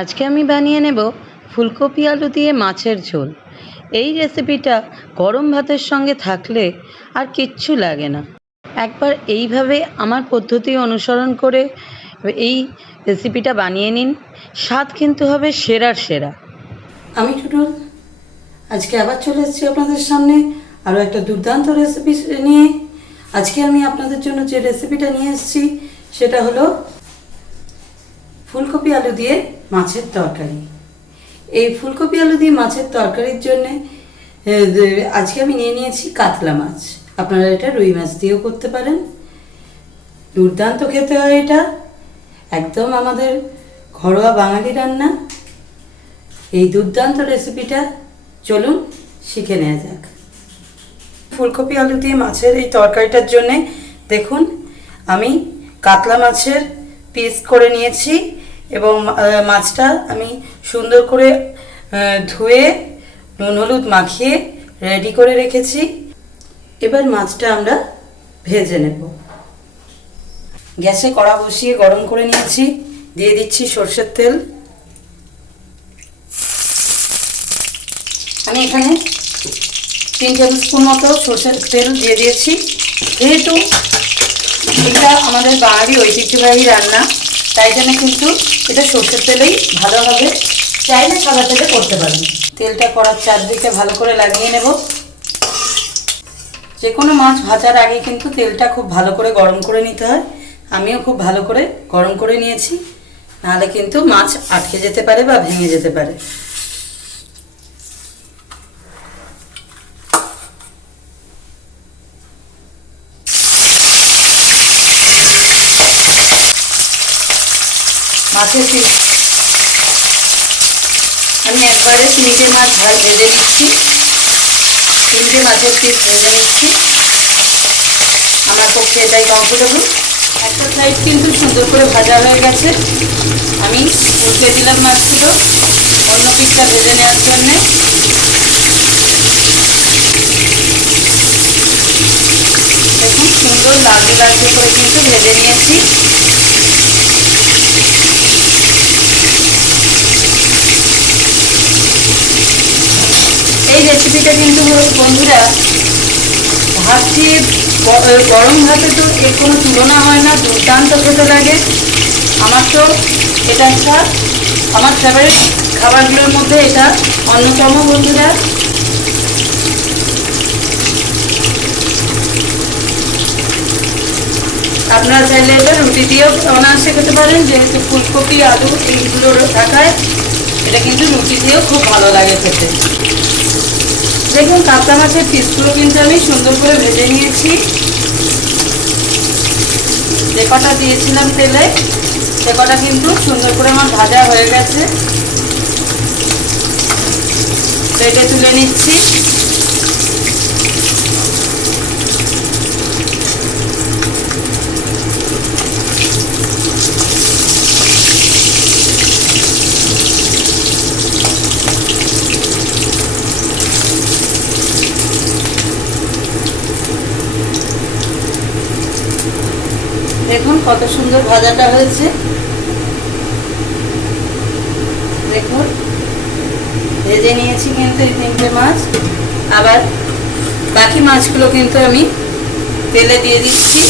আজকে আমি বানিয়ে নেব ফুলকপি আলু দিয়ে মাছের ঝোল। এই রেসিপিটা গরম ভাতের সঙ্গে থাকলে আর কিচ্ছু লাগে না। একবার এইভাবে আমার পদ্ধতি অনুসরণ করে এই রেসিপিটা বানিয়ে নিন, স্বাদ কিন্তু হবে সেরার সেরা। আমি টুটুল আজকে আবার চলে এসেছি আপনাদের সামনে আরও একটা দুর্দান্ত রেসিপি নিয়ে। আজকে আমি আপনাদের জন্য যে রেসিপিটা নিয়ে এসেছি সেটা হলো ফুলকপি আলু দিয়ে মাছের তরকারি। এই ফুলকপি আলু দিয়ে মাছের তরকারির জন্যে আজকে আমি নিয়ে নিয়েছি কাতলা মাছ। আপনারা এটা রুই মাছ দিয়েও করতে পারেন। দুর্দান্ত খেতে হয় এটা, একদম আমাদের ঘরোয়া বাঙালি রান্না। এই দুর্দান্ত রেসিপিটা চলুন শিখে নেওয়া যাক। ফুলকপি আলু দিয়ে মাছের এই তরকারিটার জন্যে দেখুন আমি কাতলা মাছের পিস করে নিয়েছি এবং মাছটা আমি সুন্দর করে ধুয়ে নুন হলুদ মাখিয়ে রেডি করে রেখেছি। এবার মাছটা আমরা ভেজে নেব। গ্যাসে কড়া বসিয়ে গরম করে নিয়েছি, দিয়ে দিচ্ছি সরষের তেল। আমি এখানে 3 টেবিল স্পুন মতো সরষের তেল দিয়ে দিয়েছি। যেহেতু এটা আমাদের বাঙালি ঐতিহ্যবাহী রান্না, তাই জন্য কিন্তু এটা সরষের তেলেই ভালো হবে। চাইলে সাদা তেলে করতে পারেন। তেলটা কড়ার চারদিকে ভালো করে লাগিয়ে নেব। যে কোনো মাছ ভাজার আগে কিন্তু তেলটা খুব ভালো করে গরম করে নিতে হয়। আমিও খুব ভালো করে গরম করে নিয়েছি, নাহলে কিন্তু মাছ আটকে যেতে পারে বা ভেঙে যেতে পারে। মাছের পিস আমি একবারে 3টে মাছ ভেজে নিচ্ছি। 3টে মাছের পিস ভেজে নিচ্ছি, আমার পক্ষে এটাই কমফোর্টেবল। একটা সাইড কিন্তু সুন্দর করে ভাজা হয়ে গেছে। আমি উল্টে দিলাম মাছগুলো অন্য পিসটা ভেজে নেওয়ার জন্যে। দেখুন সুন্দর লালচে লালচে করে কিন্তু ভেজে নিয়েছি। এই রেসিপিটা কিন্তু বন্ধুরা ভাত দিয়ে গরম ভাতে তো এর কোনো তুলনা হয় না, দুর্দান্ত খেতে লাগে। আমার তো এটা একটা আমার ফেভারিট খাবারগুলোর মধ্যে এটা অন্যতম বন্ধুরা। আপনারা চাইলে এটা রুটি দিয়েও অনায়াসে খেতে পারেন, যেহেতু ফুলকপি আলু এইগুলো থাকায় এটা কিন্তু রুটি দিয়েও খুব ভালো লাগে খেতে। দেখুন কাতলা মাছের পিসগুলো কিন্তু আমি সুন্দর করে ভেজে নিয়েছি। যে কটা দিয়েছিলাম তেলে সে কটা কিন্তু সুন্দর করে আমার ভাজা হয়ে গেছে। প্লেটে তুলে নিচ্ছি। দেখুন কত সুন্দর ভাজাটা হয়েছে। দেখুন ভেজে নিয়েছি কিন্তু এই 3টে মাছ। আবার বাকি মাছগুলো কিন্তু আমি তেলে দিয়ে দিচ্ছি।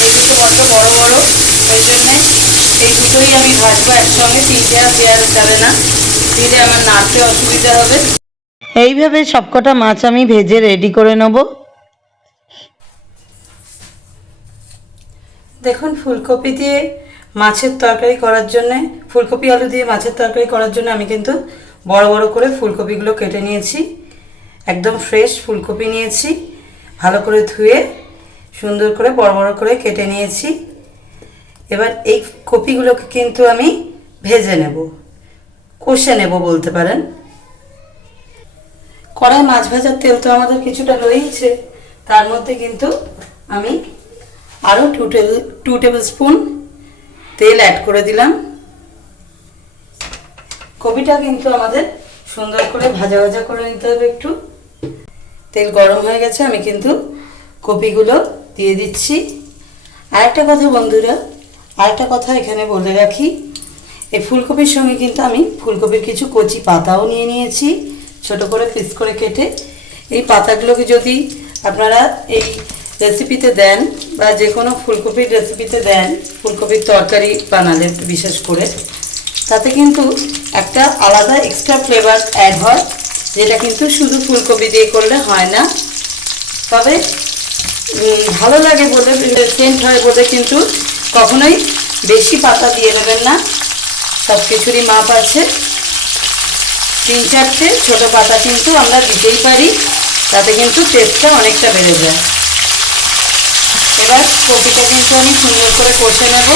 এই দুটো কত বড় বড়, ওই জন্যে এই দুটোই আমি ভাজবো একসঙ্গে। 3টে আর দেওয়া যাবে না, দিলে আমার নাড়তে অসুবিধা হবে। এইভাবে সবকটা মাছ আমি ভেজে রেডি করে নেব। দেখুন ফুলকপি দিয়ে মাছের তরকারি করার জন্য, ফুলকপি আলু দিয়ে মাছের তরকারি করার জন্য আমি কিন্তু বড় বড় করে ফুলকপিগুলো কেটে নিয়েছি। একদম ফ্রেশ ফুলকপি নিয়েছি, ভালো করে ধুয়ে সুন্দর করে বড় বড় করে কেটে নিয়েছি। এবার এই কপিগুলোকে কিন্তু আমি ভেজে নেব, কষে নেব বলতে পারেন। কড়াই মাছ ভাজার তেল তো আমাদের কিছুটা রয়েছে, তার মধ্যে কিন্তু আমি আরও 2 টেবিল স্পুন তেল অ্যাড করে দিলাম। কপিটা কিন্তু আমাদের সুন্দর করে ভাজা ভাজা করে নিতে হবে একটু। তেল গরম হয়ে গেছে, আমি কিন্তু কপিগুলো দিয়ে দিচ্ছি। আরেকটা কথা বন্ধুরা, আরেকটা কথা এখানে বলে রাখি, এই ফুলকপির সঙ্গে কিন্তু আমি ফুলকপির কিছু কচি পাতাও নিয়ে নিয়েছি, ছোট করে পিস করে কেটে। এই পাতাগুলোকে যদি আপনারা এই রেসিপিতে দেন বা যে কোনো ফুলকপির রেসিপিতে দেন, ফুলকপির তরকারি বানালে বিশেষ করে, তাতে কিন্তু একটা আলাদা এক্সট্রা ফ্লেভার অ্যাড হয়, যেটা কিন্তু শুধু ফুলকপি দিয়ে করলে হয় না। তবে ভালো লাগে বলে, সেন্ট হয় বলে কিন্তু কখনোই বেশি পাতা দিয়ে দেবেন না। সব কিছুরই মাপ আছে, 3-4টে ছোটো পাতা কিন্তু আমরা দিতেই পারি, তাতে কিন্তু টেস্টটা অনেকটা বেড়ে যায়। এবার কপিটা কিন্তু আমি সুন্দর করে কষে নেব।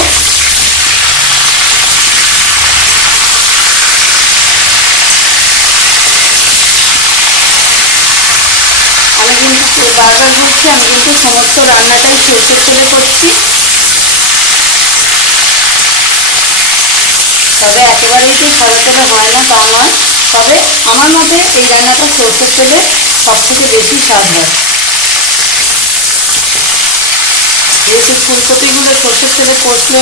আমি কিন্তু বারবার বলছি, আমি কিন্তু সমস্ত রান্নাটাই সরষের তেলে করেছি। তবে একেবারেই যে সাদা তেলে হয় না তা নয়, তবে আমার মতে এই রান্নাটা সরষের তেলে সব থেকে বেশি স্বাদ হয়। যেহেতু ফুলকপিগুলো সরষের তেলে করতে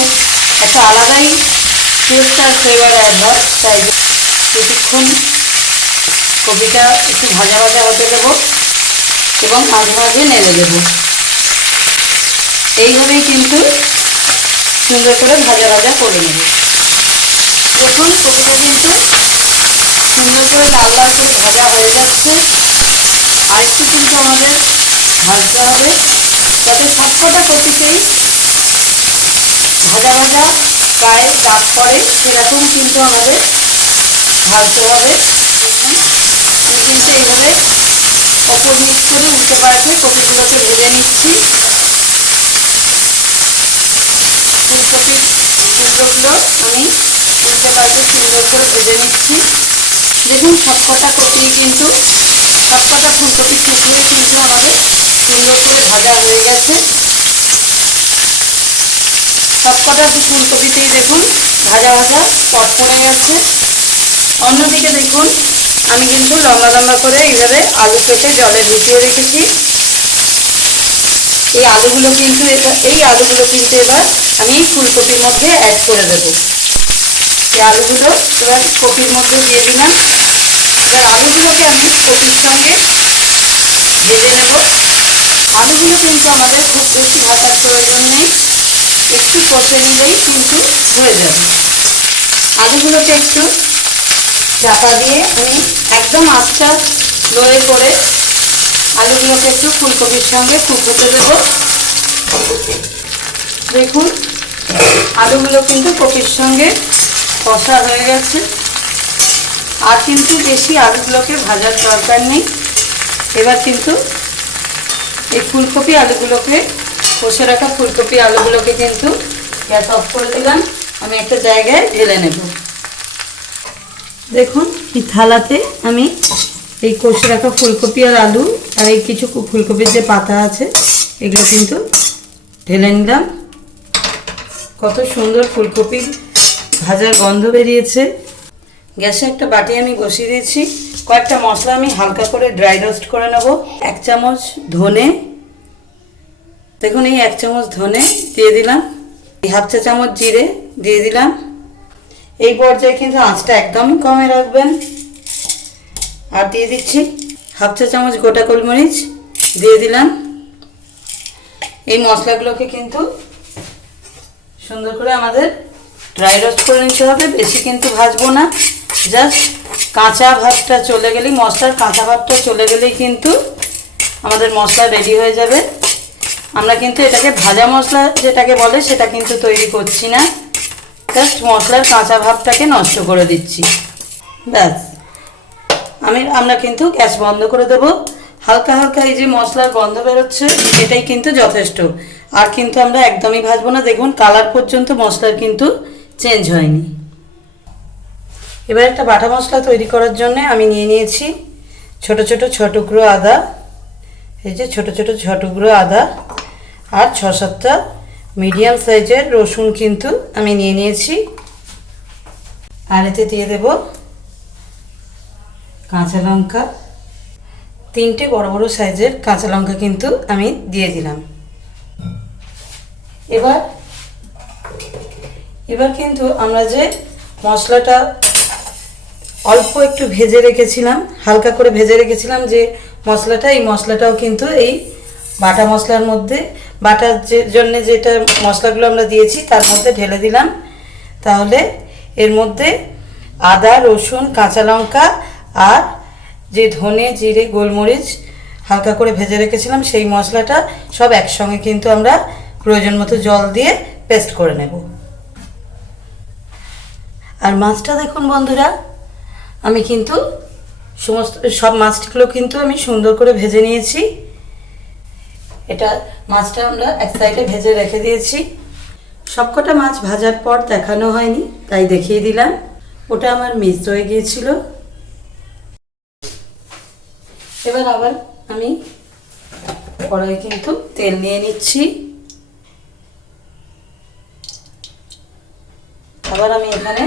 একটা আলাদাই টেস্ট আর ফ্লেভার অ্যাড হয়, তাই কিছুক্ষণ কপিটা একটু ভাজা ভাজা হতে দেবো এবং মাঝে মাঝে নেড়ে দেবো। এইভাবেই কিন্তু সুন্দর করে ভাজা ভাজা করে নেব। দেখুন কপিটা কিন্তু সুন্দর করে লাল লাল করে ভাজা হয়ে যাচ্ছে। আর একটু কিন্তু আমাদের ভাজতে হবে, যাতে সবকটা কপিতেই ভাজা ভাজা গায়ে দাগ পড়ে, সেরকম কিন্তু আমাদের ভাজতে হবে। দেখুন আমি কিন্তু এইভাবে কপিগুলো উল্টে পাল্টে কপিগুলোকে ভেজে নিচ্ছি। ফুলকপির টুকরোগুলো আমি উল্টে পাল্টে সুন্দর করে ভেজে নিচ্ছি। দেখুন সবকটা ফুলকপির টুকরোই কিন্তু আমাদের সুন্দর করে ভাজা হয়ে গেছে। সবকটা ফুলকপিতেই দেখুন ভাজা ভাজা স্পট পড়ে গেছে। অন্যদিকে দেখুন আমি কিন্তু লম্বা লম্বা করে এইভাবে আলুগুলোকে জলে ভিজিয়ে রেখেছি। এই আলুগুলো কিন্তু এবার আমি ফুলকপির মধ্যে অ্যাড করে দেব। এই আলুগুলো এবার কপির মধ্যে দিয়ে দিলাম। এবার আলুগুলোকে আমি কপির সঙ্গে ভেজে নেব। আলুগুলো কিন্তু আমাদের খুব বেশি ভাজার প্রয়োজন নেই, একটু কষে নিলেই কিন্তু হয়ে যাবে। আলুগুলোকে একটু চাপা দিয়ে আমি একদম আঁচটা লোয়ে করে আলুগুলোকে একটু ফুলকপির সঙ্গে কুক হতে দেব। দেখুন আলুগুলো কিন্তু কপির সঙ্গে কষা হয়ে গেছে। আর কিন্তু বেশি আলুগুলোকে ভাজার দরকার নেই। এবার কিন্তু এই ফুলকপি আলুগুলোকে, কষে রাখা ফুলকপি আলুগুলোকে কিন্তু গ্যাস অফ করে দিলাম। আমি একটা জায়গায় ঢেলে নেব। দেখুন এই থালাতে আমি এই কষে রাখা ফুলকপি আর আলু আর এই কিছু ফুলকপির যে পাতা আছে এগুলো কিন্তু ঢেলে নিলাম। কত সুন্দর ফুলকপির ভাজার গন্ধ বেরিয়েছে। গ্যাসে একটা বাটি আমি বসিয়ে দিয়েছি। কয়েকটা মশলা আমি হালকা করে ড্রাই রোস্ট করে নেব। 1 চামচ ধনে, দেখুন এই 1 চামচ ধনে দিয়ে দিলাম। এই 1/2 চা চামচ জিরে দিয়ে দিলাম। এই পর্যায়ে কিন্তু আঁচটা একদমই কমে রাখবেন। আর দিয়ে দিচ্ছি 1/2 চা চামচ গোটা গোলমরিচ দিয়ে দিলাম। এই মশলাগুলোকে কিন্তু সুন্দর করে আমাদের ড্রাই রোস্ট করে নিতে হবে, বেশি কিন্তু ভাজবো না। জাস্ট কাঁচা ভাবটা চলে গেলেই, মশলার কাঁচা ভাবটা চলে গেলেই কিন্তু আমাদের মশলা রেডি হয়ে যাবে। আমরা কিন্তু এটাকে ভাজা মশলা যেটাকে বলে সেটা কিন্তু তৈরি করছি না, জাস্ট মশলার কাঁচা ভাবটাকে নষ্ট করে দিচ্ছি। ব্যাস আমরা কিন্তু গ্যাস বন্ধ করে দেব। হালকা হালকা এই যে মশলার গন্ধ বেরোচ্ছে, এটাই কিন্তু যথেষ্ট। আর কিন্তু আমরা একদমই ভাজবো না। দেখুন কালার পর্যন্ত মশলার কিন্তু চেঞ্জ হয়নি। এবার একটা বাটা মশলা তৈরি করার জন্য আমি নিয়ে নিয়েছি ছোট ছোট 6 টুকরো আদা। এই যে ছোট ছোট 6 টুকরো আদা আর 6-7টা মিডিয়াম সাইজের রসুন কিন্তু আমি নিয়ে নিয়েছি। আর এতে দিয়ে দেব কাঁচা লঙ্কা, 3টে বড় বড় সাইজের কাঁচা লঙ্কা কিন্তু আমি দিয়ে দিলাম। এবার কিন্তু আমরা যে মশলাটা অল্প একটু ভেজে রেখেছিলাম, হালকা করে ভেজে রেখেছিলাম যে মশলাটা, এই মশলাটাও কিন্তু এই বাটা মশলার মধ্যে, বাটার জন্য যেটা মশলাগুলো আমরা দিয়েছি তার মধ্যে ঢেলে দিলাম। তাহলে এর মধ্যে আদা, রসুন, কাঁচা লঙ্কা আর যে ধনে, জিরে, গোলমরিচ হালকা করে ভেজে রেখেছিলাম সেই মশলাটা সব একসঙ্গে কিন্তু আমরা প্রয়োজন মতো জল দিয়ে পেস্ট করে নেব। আর মাছটা দেখুন বন্ধুরা, আমি কিন্তু সব মাছগুলো কিন্তু আমি সুন্দর করে ভেজে নিয়েছি। এটা মাছটা আমরা এক সাইডে ভেজে রেখে দিয়েছি। সবকটা মাছ ভাজার পর দেখানো হয়নি, তাই দেখিয়ে দিলাম। ওটা আমার মিস হয়ে গিয়েছিল। এবার আবার আমি কড়াইয়ে কিন্তু তেল নিয়ে নিচ্ছি। আবার আমি এখানে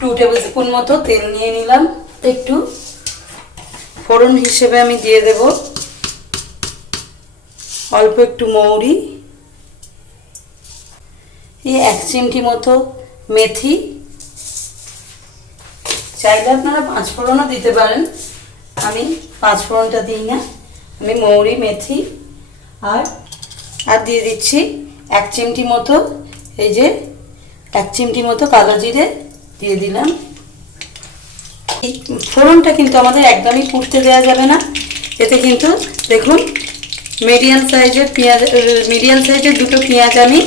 2 টেবিল স্পুন মতো তেল নিয়ে নিলাম। একটু ফোড়ন হিসেবে আমি দিয়ে দেব অল্প একটু মৌরি, এই 1 চিমটি মতো মেথি, চাইলে আপনারা 5 ফোড়নও দিতে পারেন, আমি 5 ফোড়নটা দিই না। আমি মৌরি, মেথি আর দিয়ে দিচ্ছি 1 চিমটি মতো, এই যে 1 চিমটি মতো কালো জিরে দিয়ে দিলাম। এই ফোড়নটা কিন্তু আমাদের একদমই পুড়তে দেওয়া যাবে না, এতে কিন্তু দেখুন মিডিয়াম সাইজের 2টো পেঁয়াজ আমি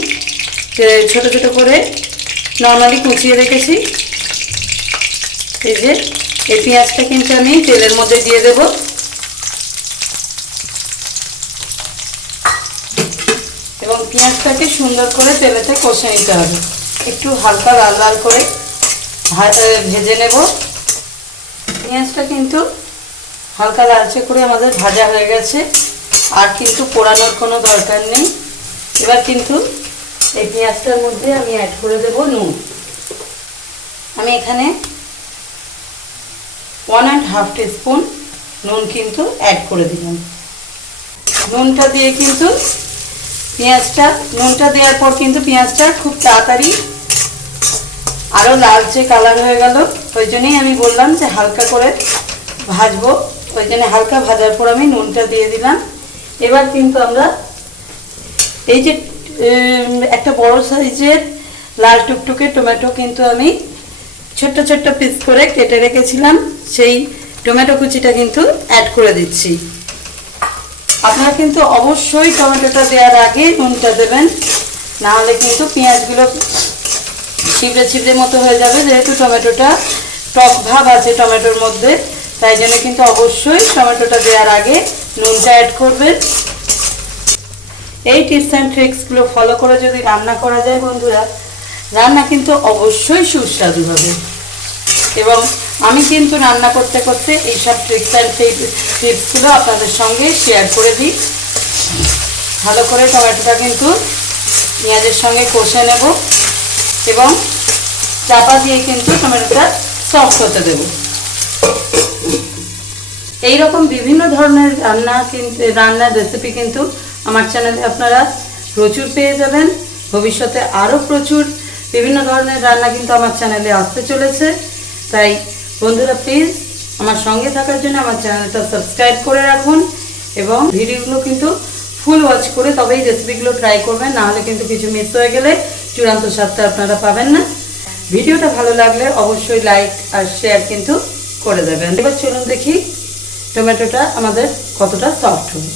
ছোট ছোট করে নর্মালি কুচিয়ে রেখেছি। এই যে এই পেঁয়াজটা কিন্তু আমি তেলের মধ্যে দিয়ে দেব। এবং পেঁয়াজটাকে সুন্দর করে তেলেতে কষে নিতে হবে, একটু হালকা লাল লাল করে ভেজে নেব। পেঁয়াজটা কিন্তু হালকা লালচে করে আমাদের ভাজা হয়ে গেছে, আর কিন্তু পোড়ানোর কোনো দরকার নেই। এবার কিন্তু এই পেঁয়াজটার মধ্যে আমি অ্যাড করে দেব নুন। আমি এখানে 1.5 টিস্পুন নুন কিন্তু অ্যাড করে দিলাম। নুনটা দিয়ে কিন্তু নুনটা দেওয়ার পর কিন্তু পেঁয়াজটা খুব তাড়াতাড়ি আরও লালচে কালার হয়ে গেল। ওই জন্যই আমি বললাম যে হালকা করে ভাজবো, ওই জন্য হালকা ভাজার পর আমি নুনটা দিয়ে দিলাম। এবার কিন্তু আমরা এই যে একটা বড় সাইজের লাল টুকটুকে টমেটো কিন্তু আমি ছোট্ট ছোট্ট পিস করে কেটে রেখেছিলাম, সেই টমেটো কুচিটা কিন্তু অ্যাড করে দিচ্ছি। আপনারা কিন্তু অবশ্যই টমেটোটা দেওয়ার আগে নুনটা দেবেন, না হলে কিন্তু পেঁয়াজগুলো ছিবড়ে ছিবড়ে মতো হয়ে যাবে, যেহেতু টমেটোটা টক ভাব আছে টমেটোর মধ্যে, তাই জন্য কিন্তু অবশ্যই টমেটোটা দেওয়ার আগে নুনটা অ্যাড করবেন। এই টিপস অ্যান্ড ট্রিক্সগুলো ফলো করে যদি রান্না করা যায় বন্ধুরা, রান্না কিন্তু অবশ্যই সুস্বাদু হবে। এবং আমি কিন্তু রান্না করতে করতে এইসব ট্রিক্স অ্যান্ড টিপসগুলো আপনাদের সঙ্গে শেয়ার করে দিই। ভালো করে টমেটোটা কিন্তু পেঁয়াজের সঙ্গে কষে নেব এবং চাপা দিয়ে কিন্তু টমেটোটা সফট হতে দেব। এইরকম বিভিন্ন ধরনের রান্নার রেসিপি কিন্তু আমার চ্যানেলে আপনারা প্রচুর পেয়ে যাবেন। ভবিষ্যতে আরও প্রচুর বিভিন্ন ধরনের রান্না কিন্তু আমার চ্যানেলে আসতে চলেছে। তাই বন্ধুরা প্লিজ আমার সঙ্গে থাকার জন্য আমার চ্যানেলটা সাবস্ক্রাইব করে রাখুন এবং ভিডিওগুলো কিন্তু ফুল ওয়াচ করে তবেই রেসিপিগুলো ট্রাই করবেন, নাহলে কিন্তু কিছু মিস হয়ে গেলে চূড়ান্ত স্বাদটা আপনারা পাবেন না। ভিডিওটা ভালো লাগলে অবশ্যই লাইক আর শেয়ার কিন্তু করে দেবেন। এবার চলুন দেখি টমেটোটা আমাদের কতটা সফট হবে।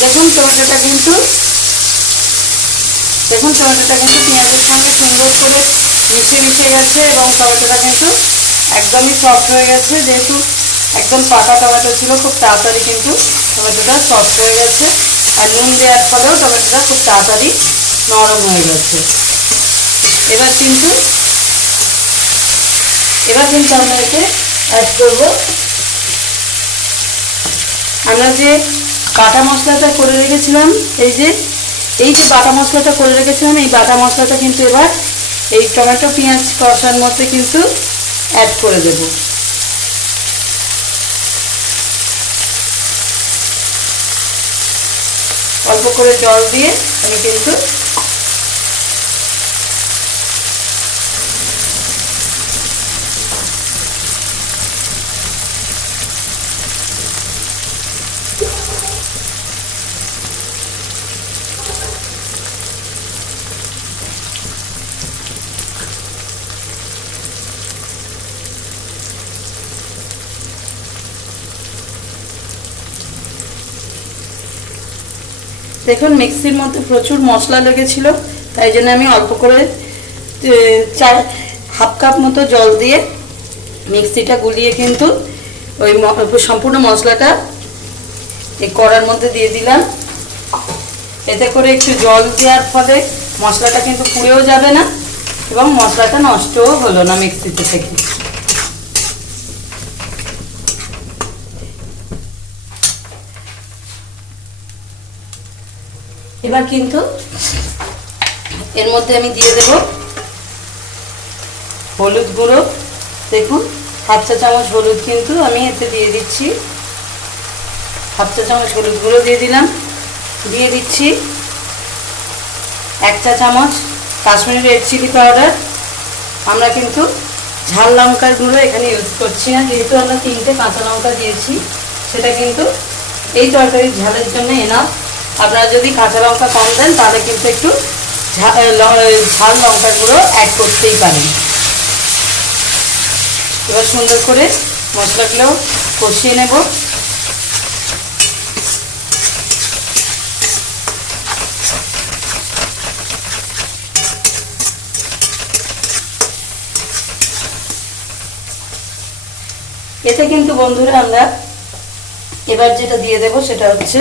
দেখুন টমেটোটা কিন্তু পেঁয়াজের সঙ্গে সুন্দর করে মিশে গেছে এবং টমেটোটা কিন্তু একদমই সফট হয়ে গেছে। যেহেতু একদম পাকা টমেটো ছিল, খুব তাড়াতাড়ি কিন্তু টমেটোটা সফট হয়ে গেছে, আর নুন দেওয়ার ফলেও টমেটোটা খুব তাড়াতাড়ি নরম হয়ে গেছে। এবার কিন্তু আমরা এতে অ্যাড করব আমরা যে বাটা মশলাটা করে রেখেছিলাম। এই যে বাটা মশলাটা করে রেখেছিলাম, এই বাটা মশলাটা কিন্তু এবার এই টমেটো পেঁয়াজ কষার মধ্যে কিন্তু অ্যাড করে দেব। অল্প করে জল দিয়ে আমি কিন্তু দেখুন মিক্সির মধ্যে প্রচুর মশলা লেগেছিল, তাই জন্য আমি অল্প করে হাফ কাপ মতো জল দিয়ে মিক্সিটা গুলিয়ে কিন্তু ওই সম্পূর্ণ মশলাটা এই কড়ার মধ্যে দিয়ে দিলাম। এতে করে একটু জল দেওয়ার ফলে মশলাটা কিন্তু পুড়েও যাবে না এবং মশলাটা নষ্টও হলো না মিক্সিতে থেকে। এবার কিন্তু এর মধ্যে আমি দিয়ে দেব হলুদ গুঁড়ো। দেখুন হাফ চা চামচ হলুদ কিন্তু আমি এতে দিয়ে দিচ্ছি, হাফ চা চামচ হলুদ গুঁড়ো দিয়ে দিলাম। দিয়ে দিচ্ছি 1 চা চামচ কাশ্মীরি রেড চিলি পাউডার। আমরা কিন্তু ঝাল লঙ্কার গুঁড়ো এখানে ইউজ করছি না, যেহেতু আমরা 3টে কাঁচা লঙ্কা দিয়েছি, সেটা কিন্তু এই তরকারির ঝালের জন্য এনাফ। আপনারা যদি কাঁচা লঙ্কা কম দেন তাহলে কিন্তু একটু ঝাল লঙ্কার গুঁড়ো অ্যাড করতেই পারেন। এবার সুন্দর করে মশলাগুলো কষিয়ে নেব। এতে কিন্তু বন্ধুরা আমরা এবার যেটা দিয়ে দেব সেটা হচ্ছে,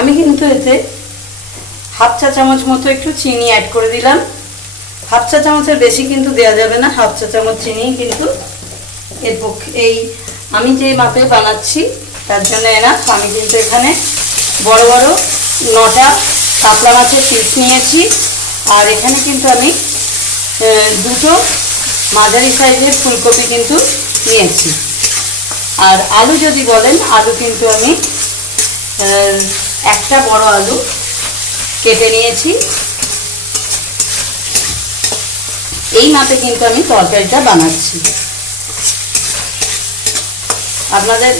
আমি কিন্তু এতে হাফ চা চামচ মতো একটু চিনি অ্যাড করে দিলাম। হাফ চা চামচের বেশি কিন্তু দেওয়া যাবে না, হাফ চা চামচ চিনি কিন্তু এর পক্ষে এই আমি যে মাপে বানাচ্ছি তার জন্য এনাফ। আমি কিন্তু এখানে বড় বড় 9টা কাতলা মাছের পিস নিয়েছি, আর এখানে কিন্তু আমি 2টো মাঝারি সাইজের ফুলকপি কিন্তু নিয়েছি। আর আলু যদি বলেন, আলু কিন্তু আমি একটা বড় আলু কেটে নিয়েছি। এই মাপে কিন্তু আমি তরকারিটা বানাচ্ছি। আপনাদের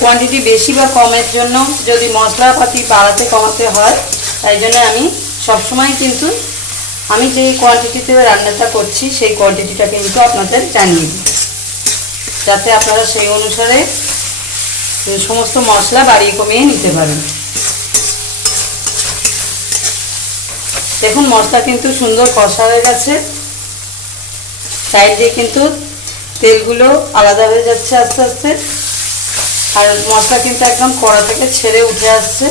কোয়ান্টিটি বেশি বা কমের জন্য যদি মশলাপাতি বাড়াতে কমাতে হয়, তাই জন্য আমি সবসময় কিন্তু আমি যে কোয়ান্টিটিতে রান্নাটা করছি সেই কোয়ান্টিটিটা কিন্তু আপনাদের জানিয়ে দিই, যাতে আপনারা সেই অনুসারে সমস্ত মশলা বাড়িয়ে কমিয়ে নিতে পারেন। দেখুন মশলা কিন্তু সুন্দর কষা হয়ে গেছে, সাইড দিয়ে কিন্তু তেলগুলো আলাদা হয়ে যাচ্ছে আস্তে আস্তে, আর মশলা কিন্তু একদম কড়া থেকে ছেড়ে উঠে আসছে।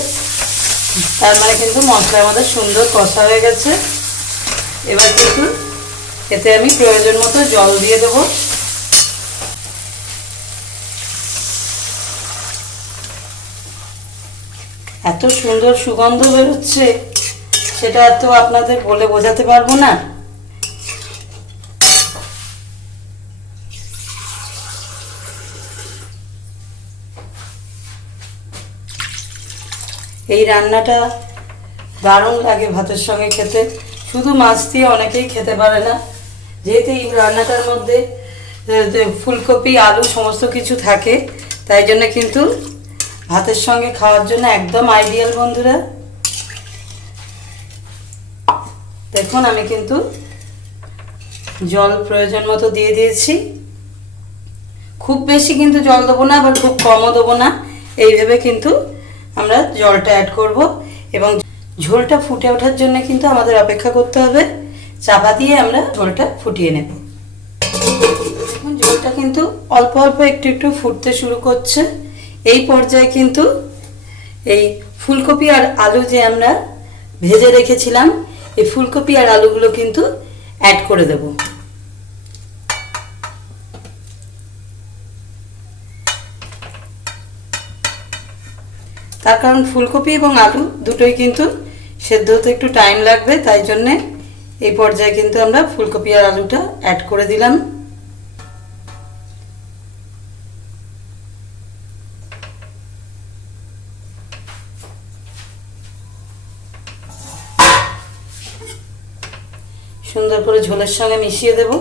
তার মানে কিন্তু মশলা আমাদের সুন্দর কষা হয়ে গেছে। এবার কিন্তু এতে আমি প্রয়োজন মতো জল দিয়ে দেবো। এত সুন্দর সুগন্ধ বেরোচ্ছে, সেটা তো আপনাদের বলে বোঝাতে পারবো না। এই রান্নাটা দারুণ লাগে ভাতের সঙ্গে খেতে। শুধু মাছ দিয়ে অনেকেই খেতে পারে না, যেহেতু এই রান্নাটার মধ্যে ফুলকপি আলু সমস্ত কিছু থাকে, তাই জন্য কিন্তু ভাতের সঙ্গে খাওয়ার জন্য একদম আইডিয়াল বন্ধুরা। দেখুন আমি কিন্তু জল প্রয়োজন মতো দিয়ে দিয়েছি। খুব বেশি কিন্তু জল দেবো না, আবার খুব কমও দেবো না, এইভাবে কিন্তু আমরা জলটা অ্যাড করব। এবং ঝোলটা ফুটে ওঠার জন্য কিন্তু আমাদের অপেক্ষা করতে হবে। চাপা দিয়ে আমরা ঝোলটা ফুটিয়ে নেব। এখন ঝোলটা কিন্তু অল্প অল্প একটু একটু ফুটতে শুরু করছে। এই পর্যায়ে কিন্তু এই ফুলকপি আর আলু যে আমরা ভেজে রেখেছিলাম, এই ফুলকপি আর আলুগুলো কিন্তু অ্যাড করে দেব। তার কারণ ফুলকপি এবং আলু দুটোই কিন্তু সেদ্ধ হতে একটু টাইম লাগবে, তাই জন্যে এই পর্যায়ে কিন্তু আমরা ফুলকপি আর আলুটা অ্যাড করে দিলাম। সুন্দর করে ঝোলের সঙ্গে মিশিয়ে দেব।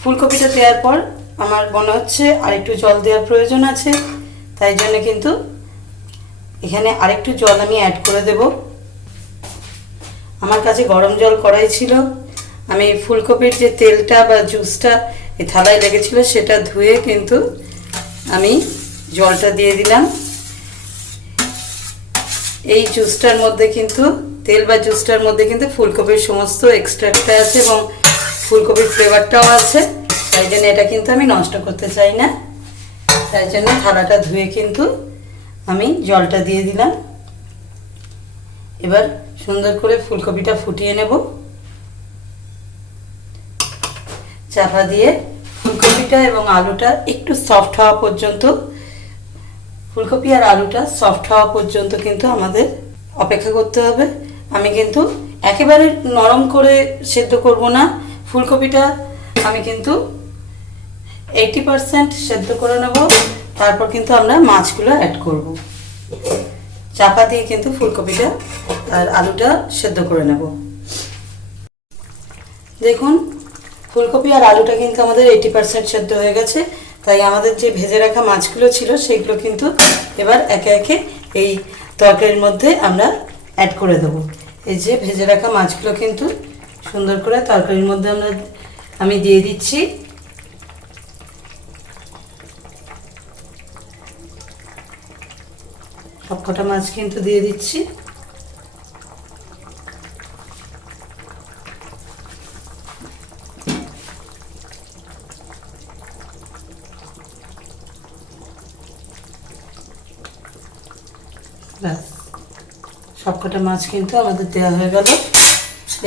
ফুলকপিটা দেওয়ার পর আমার মনে হচ্ছে আরেকটু জল দেওয়ার প্রয়োজন আছে, তাই জন্য কিন্তু এখানে আরেকটু জল আমি অ্যাড করে দেব। আমার কাছে গরম জল কড়াই ছিল, আমি ফুলকপির যে তেলটা বা জুসটা এই থালায় লেগেছিল সেটা ধুয়ে কিন্তু আমি জলটা দিয়ে দিলাম। এই জুসটার মধ্যে কিন্তু তেল বা জুসটার মধ্যে কিন্তু ফুলকপির সমস্ত এক্সট্রাক্টটা আছে এবং ফুলকপির ফ্লেভারটাও আছে, তাই জন্য এটা কিন্তু আমি নষ্ট করতে চাই না। তাই জন্য থালাটা ধুয়ে কিন্তু আমি জলটা দিয়ে দিলাম। এবার সুন্দর করে ফুলকপিটা ফুটিয়ে নেব। চাপা দিয়ে ফুলকপিটা এবং আলুটা একটু সফট হওয়া পর্যন্ত, ফুলকপি আর আলুটা সফট হওয়া পর্যন্ত কিন্তু আমাদের অপেক্ষা করতে হবে। আমি কিন্তু একেবারে নরম করে সেদ্ধ করব না, ফুলকপিটা আমি কিন্তু 80% সেদ্ধ করে নেব, তারপর কিন্তু আমরা মাছগুলো অ্যাড করব। চাপা দিয়ে কিন্তু ফুলকপিটা আর আলুটা সেদ্ধ করে নেব। দেখুন ফুলকপি আর আলুটা কিন্তু আমাদের 80% সেদ্ধ হয়ে গেছে, তাই আমাদের যে ভেজে রাখা মাছগুলো ছিল সেগুলো কিন্তু এবার একে একে এই তরকারির মধ্যে আমরা অ্যাড করে দেব। এই যে ভেজে রাখা মাছগুলো কিন্তু সুন্দর করে তরকারির মধ্যে আমি দিয়ে দিচ্ছি। সবকটা মাছ কিন্তু দিয়ে দিচ্ছি। ব্যাস সবকটা মাছ কিন্তু আমাদের দেওয়া হয়ে গেল।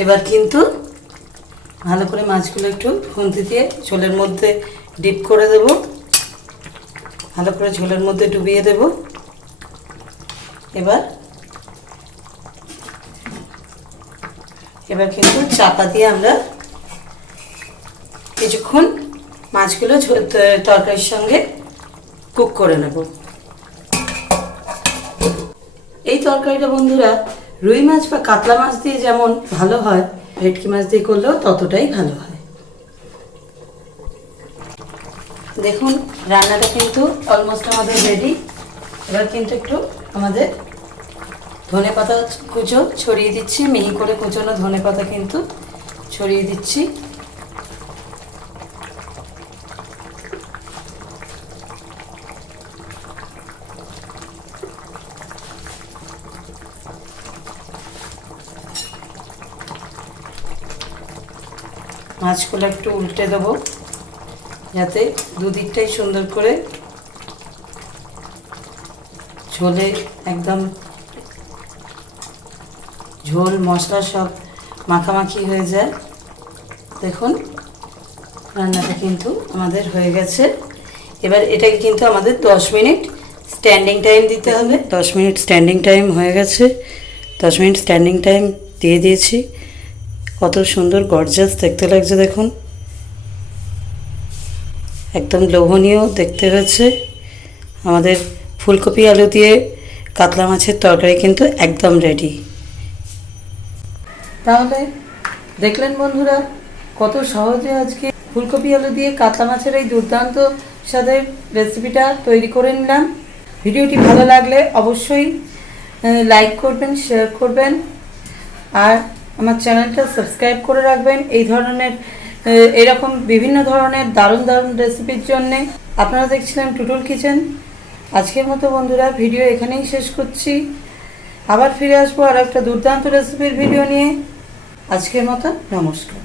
এবার কিন্তু ভালো করে মাছগুলো একটু খুন্তি দিয়ে ঝোলের মধ্যে ডিপ করে দেব, ভালো করে ঝোলের মধ্যে ডুবিয়ে দেব। এবার কিন্তু চাপা দিয়ে আমরা কিছুক্ষণ মাছগুলো তরকারির সঙ্গে কুক করে নেব। এই তরকারিটা বন্ধুরা রুই মাছ বা কাতলা মাছ দিয়ে যেমন ভালো হয়, ভেটকি মাছ দিয়ে করলেও ততটাই ভালো হয়। দেখুন রান্নাটা কিন্তু অলমোস্ট আমাদের রেডি। এবার কিন্তু একটু আমাদের ধনেপাতা কুচো ছড়িয়ে দিচ্ছি, মিহি করে কুচোনো ধনেপাতা কিন্তু ছড়িয়ে দিচ্ছি। মাছগুলো একটু উল্টে দেবো যাতে দুদিকটাই সুন্দর করে ঝোলে একদম ঝোল মশলা সব মাখামাখি হয়ে যায়। দেখুন রান্নাটা কিন্তু আমাদের হয়ে গেছে। এবার এটাকে কিন্তু আমাদের 10 মিনিট স্ট্যান্ডিং টাইম দিতে হবে। 10 মিনিট স্ট্যান্ডিং টাইম হয়ে গেছে। 10 মিনিট স্ট্যান্ডিং টাইম দিয়ে দিয়েছি। কত সুন্দর গর্জাস দেখতে লাগছে দেখুন, একদম লোভনীয় দেখতে হয়েছে। আমাদের ফুলকপি আলু দিয়ে কাতলা মাছের তরকারি কিন্তু একদম রেডি। তাহলে দেখলেন বন্ধুরা কত সহজে আজকে ফুলকপি আলু দিয়ে কাতলা মাছের এই দুর্দান্ত স্বাদের রেসিপিটা তৈরি করে নিলাম। ভিডিওটি ভালো লাগলে অবশ্যই লাইক করবেন, শেয়ার করবেন আর আমার চ্যানেলটা সাবস্ক্রাইব করে রাখবেন। এই ধরনের এরকম বিভিন্ন ধরনের দারুণ দারুণ রেসিপির জন্যে। আপনারা দেখছিলেন টুটুল কিচেন। আজকের মতো বন্ধুরা ভিডিও এখানেই শেষ করছি। আবার ফিরে আসবো আর একটা দুর্দান্ত রেসিপির ভিডিও নিয়ে। আজকের মতো নমস্কার।